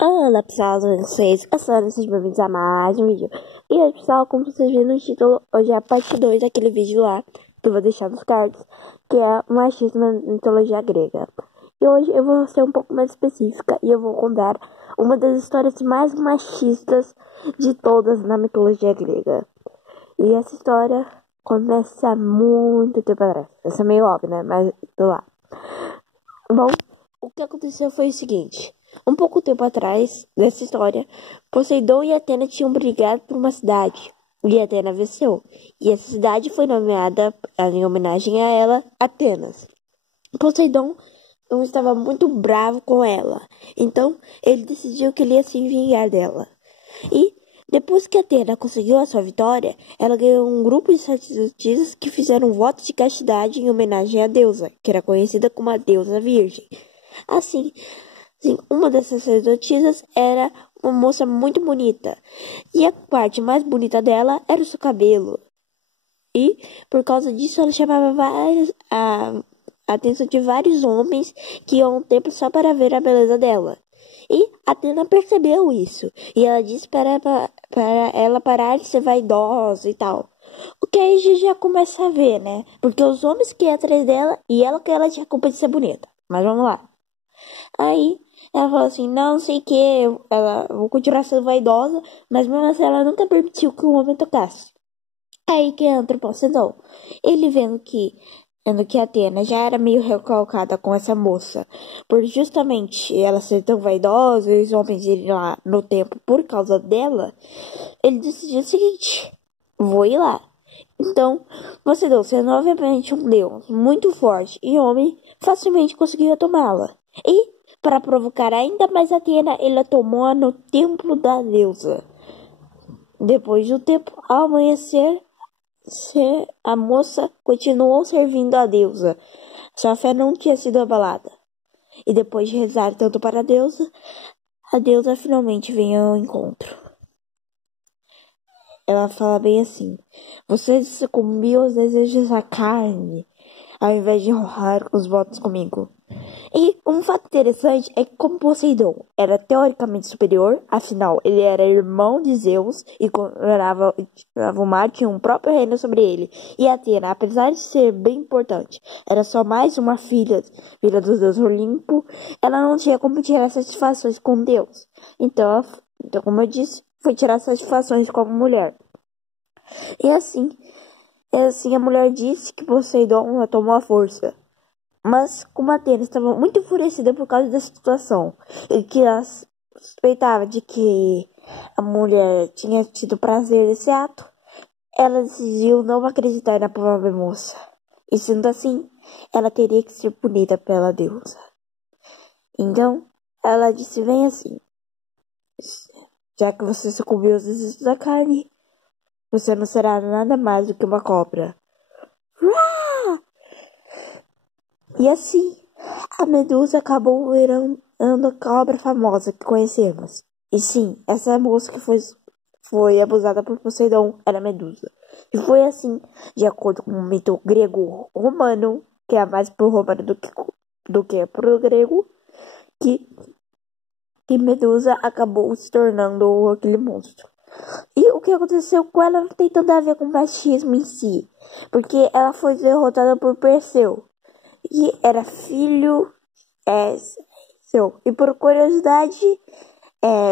Olá pessoal, tudo bem com vocês? Eu sou a Ana, sejam bem-vindos a mais um vídeo. E hoje pessoal, como vocês viram no título, hoje é a parte 2 daquele vídeo lá, que eu vou deixar nos cards, que é o machismo na mitologia grega. E hoje eu vou ser um pouco mais específica e eu vou contar uma das histórias mais machistas de todas na mitologia grega. E essa história começa há muito tempo atrás. Essa é meio óbvio, né? Mas tô lá. Bom, o que aconteceu foi o seguinte. Um pouco tempo atrás dessa história, Poseidon e Atena tinham brigado por uma cidade. E Atena venceu. E essa cidade foi nomeada em homenagem a ela, Atenas. Poseidon não estava muito bravo com ela. Então, ele decidiu que ele ia se vingar dela. E, depois que Atena conseguiu a sua vitória, ela ganhou um grupo de sacerdotisas que fizeram um voto de castidade em homenagem à deusa, que era conhecida como a deusa virgem. Assim, uma dessas sacerdotisas era uma moça muito bonita. E a parte mais bonita dela era o seu cabelo. E, por causa disso, ela chamava a atenção de vários homens que iam ao templo só para ver a beleza dela. E Atena percebeu isso. E ela disse para ela parar de ser vaidosa e tal. O que aí a gente já começa a ver, né? Porque os homens que iam atrás dela e ela que ela tinha culpa de ser bonita. Mas vamos lá. Aí ela falou assim, não sei o que, ela vou continuar sendo vaidosa, mas mesmo assim ela nunca permitiu que o homem tocasse. Aí que entra o Poseidon. Ele vendo que Atena já era meio recalcada com essa moça, por justamente ela ser tão vaidosa e os homens irem lá no templo por causa dela, ele decidiu o seguinte, vou ir lá. Então, Poseidon, sendo obviamente um deus muito forte e homem, facilmente conseguiu tomá-la. E, para provocar ainda mais Atena, ele a tomou no templo da deusa. Depois do tempo, ao amanhecer, a moça continuou servindo a deusa. Sua fé não tinha sido abalada. E depois de rezar tanto para a deusa finalmente veio ao encontro. Ela fala bem assim, você sucumbiu aos desejos da carne, ao invés de honrar os votos comigo. E um fato interessante é que como Poseidon era teoricamente superior, afinal ele era irmão de Zeus e governava o mar, tinha um próprio reino sobre ele. E Atena, apesar de ser bem importante, era só mais uma filha dos deuses Olimpo, ela não tinha como tirar satisfações com Deus. Então, como eu disse, foi tirar satisfações como mulher. E assim a mulher disse que Poseidon a tomou a força. Mas como Atena estava muito enfurecida por causa dessa situação e que ela suspeitava de que a mulher tinha tido prazer nesse ato, ela decidiu não acreditar na pobre moça. E sendo assim, ela teria que ser punida pela deusa. Então, ela disse bem assim, já que você sucumbiu aos desejos da carne, você não será nada mais do que uma cobra. E assim, a Medusa acabou virando a cobra famosa que conhecemos. E sim, essa moça que foi abusada por Poseidon era Medusa. E foi assim, de acordo com o mito grego-romano, que é mais pro romano do que pro grego, que Medusa acabou se tornando aquele monstro. E o que aconteceu com ela não tem tanto a ver com o machismo em si, porque ela foi derrotada por Perseu, e era filho seu. E por curiosidade,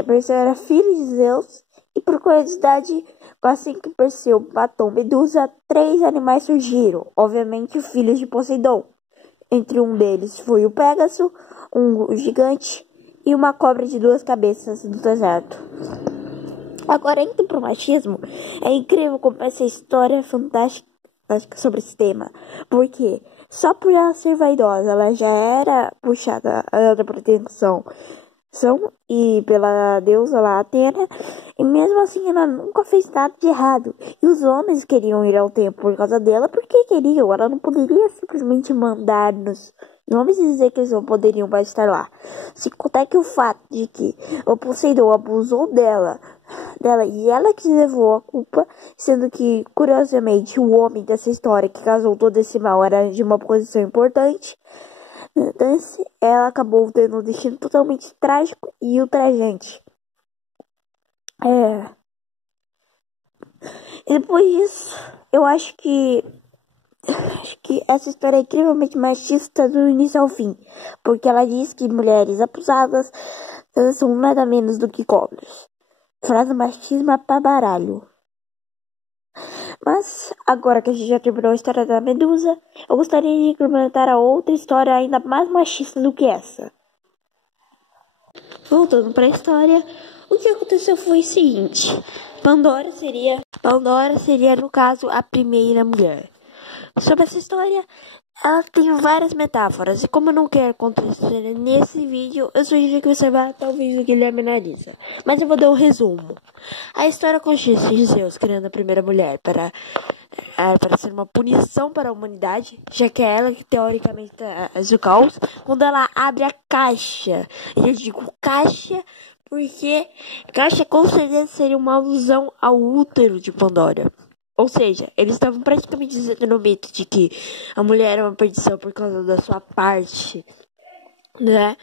Perseu era filho de Zeus, e por curiosidade, assim que Perseu matou Medusa, 3 animais surgiram, obviamente filhos de Poseidon. Entre um deles foi o Pégaso, um gigante, e uma cobra de 2 cabeças no deserto. Agora, indo pro machismo, é incrível como essa história é fantástica sobre esse tema. Porque só por ela ser vaidosa, ela já era puxada da proteção e pela deusa lá, Atena. E mesmo assim, ela nunca fez nada de errado. E os homens queriam ir ao templo por causa dela, porque queriam. Ela não poderia simplesmente mandar-nos. Não vamos dizer que eles não poderiam mais estar lá. Se contar que o fato de que o Poseidon abusou dela e ela que levou a culpa, sendo que, curiosamente, o homem dessa história que causou todo esse mal era de uma posição importante, Ela acabou tendo um destino totalmente trágico e ultrajante. E depois disso, eu acho que essa história é incrivelmente machista do início ao fim, porque ela diz que mulheres abusadas são nada menos do que cobras. Frase machismo pra baralho. Mas, agora que a gente já terminou a história da Medusa, eu gostaria de implementar a outra história ainda mais machista do que essa. Voltando para a história, o que aconteceu foi o seguinte: Pandora seria, no caso, a primeira mulher. Sobre essa história, ela tem várias metáforas, e como eu não quero acontecer nesse vídeo, eu sugiro que você vá até o vídeo do Guilherme Narisa. Mas eu vou dar um resumo. A história consiste de Zeus criando a primeira mulher para ser uma punição para a humanidade, já que é ela que teoricamente traz o caos, quando ela abre a caixa. E eu digo caixa porque caixa com certeza seria uma alusão ao útero de Pandora. Ou seja, eles estavam praticamente dizendo no mito de que a mulher era uma perdição por causa da sua parte, né?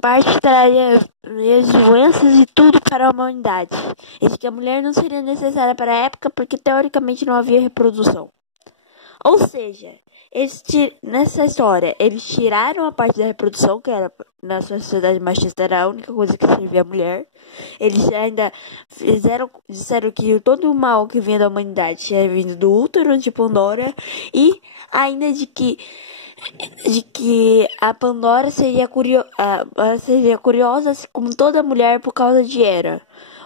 Parte traria doenças e tudo para a humanidade. E de que a mulher não seria necessária para a época porque teoricamente não havia reprodução. Ou seja, nessa história, eles tiraram a parte da reprodução, que era na sociedade machista era a única coisa que servia a mulher. Eles ainda disseram que todo o mal que vinha da humanidade tinha vindo do útero de Pandora, e ainda de que a Pandora seria curiosa assim como toda mulher por causa de Hera.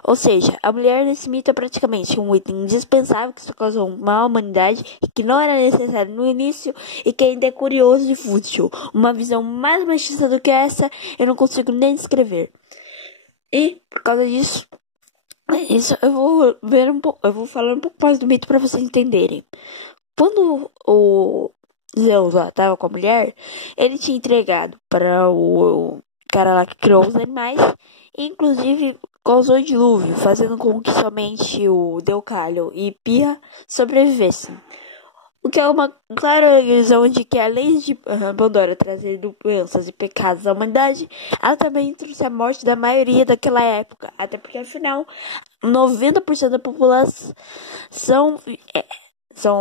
Ou seja, a mulher nesse mito é praticamente um item indispensável que só causou mal à humanidade e que não era necessário no início e que ainda é curioso e fútil. Uma visão mais machista do que essa eu não consigo nem descrever. E, por causa disso, eu vou falar um pouco mais do mito para vocês entenderem. Quando o Zeus lá tava com a mulher, ele tinha entregado para o cara lá que criou os animais, inclusive causou dilúvio, fazendo com que somente o Deucálio e Pia sobrevivessem. O que é uma clara ilusão de que, além de Pandora trazer doenças e pecados à humanidade, ela também trouxe a morte da maioria daquela época, até porque, afinal, 90% da população são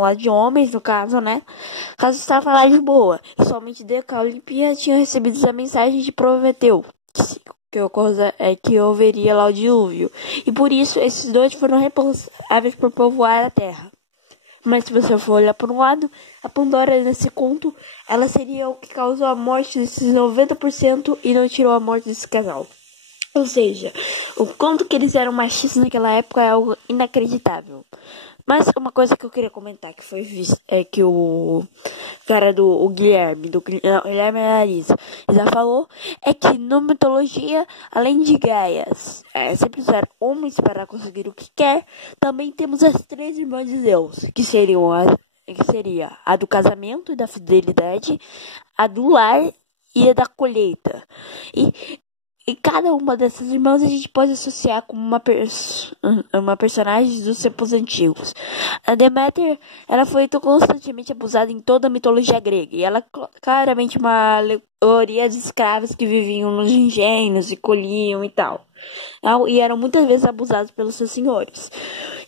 lá de homens, no caso, né? Caso estava lá de boa, e somente Deucálio e Pia tinham recebido a mensagem de Prometeu, que houveria lá o dilúvio. E por isso, esses dois foram responsáveis por povoar a Terra. Mas se você for olhar por um lado, a Pandora, nesse conto, ela seria o que causou a morte desses 90% e não tirou a morte desse casal. Ou seja, o quanto que eles eram machistas naquela época é algo inacreditável. Mas uma coisa que eu queria comentar que foi visto é que o cara do Guilherme Narisa já falou, é que na mitologia, além de Gaia sempre usar homens para conseguir o que quer, também temos as três irmãs de Zeus, que seria a do casamento e da fidelidade, a do lar e a da colheita. E cada uma dessas irmãs a gente pode associar como uma personagem dos tempos antigos. A Deméter, ela foi constantemente abusada em toda a mitologia grega. E ela é claramente uma alegoria de escravos que viviam nos engenhos e colhiam e tal. E eram muitas vezes abusados pelos seus senhores.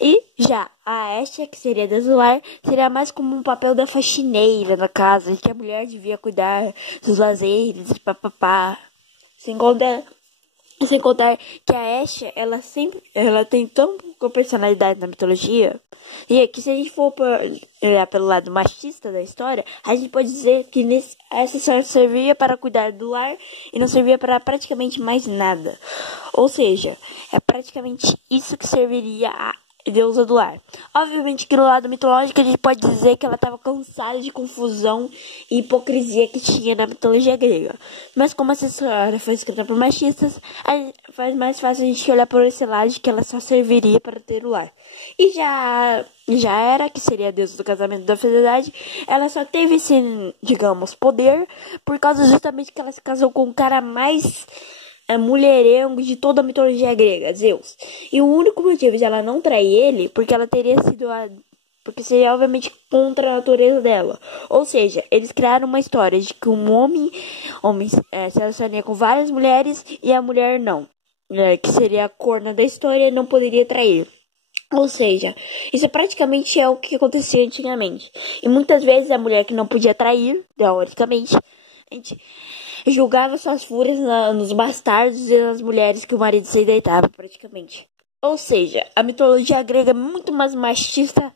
E já a Hestia, que seria a do lar, seria mais como um papel da faxineira na casa, de que a mulher devia cuidar dos lazeres e papapá. Sem contar que a Hestia, ela tem tão pouca personalidade na mitologia, e que se a gente for olhar pelo lado machista da história, a gente pode dizer que essa só servia para cuidar do lar e não servia para praticamente mais nada. Ou seja, é praticamente isso que serviria a deusa do lar. Obviamente que no lado mitológico a gente pode dizer que ela estava cansada de confusão e hipocrisia que tinha na mitologia grega. Mas como essa história foi escrita por machistas, faz mais fácil a gente olhar por esse lado de que ela só serviria para ter o lar. E já era, que seria a deusa do casamento da fidelidade, ela só teve esse, digamos, poder por causa justamente que ela se casou com o cara mais mulherengo de toda a mitologia grega, Zeus. E o único motivo de ela não trair ele, porque ela teria sido porque seria obviamente contra a natureza dela. Ou seja, eles criaram uma história de que um homem se relacionaria com várias mulheres e a mulher não, que seria a corna da história e não poderia trair. Ou seja, isso praticamente é o que acontecia antigamente. E muitas vezes a mulher que não podia trair, teoricamente, a gente julgava suas fúrias nos bastardos e nas mulheres que o marido se deitava, praticamente. Ou seja, a mitologia grega é muito mais machista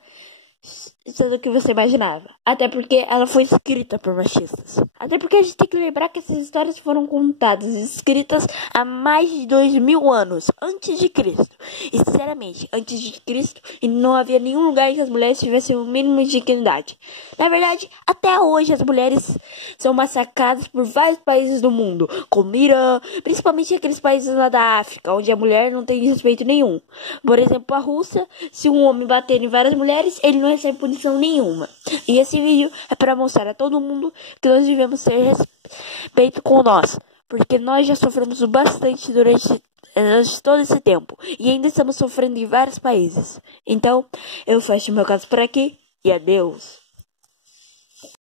do que você imaginava. Até porque ela foi escrita por machistas. Até porque a gente tem que lembrar que essas histórias foram contadas e escritas há mais de 2000 anos antes de Cristo. E sinceramente, antes de Cristo, não havia nenhum lugar em que as mulheres tivessem o mínimo de dignidade. Na verdade, até hoje as mulheres são massacradas por vários países do mundo, como Irã, principalmente aqueles países lá da África, onde a mulher não tem respeito nenhum. Por exemplo, a Rússia, se um homem bater em várias mulheres, ele não recebe punição nenhuma. E esse vídeo é para mostrar a todo mundo que nós devemos ter respeito com nós, porque nós já sofremos bastante durante todo esse tempo e ainda estamos sofrendo em vários países. Então, eu fecho meu caso por aqui e adeus.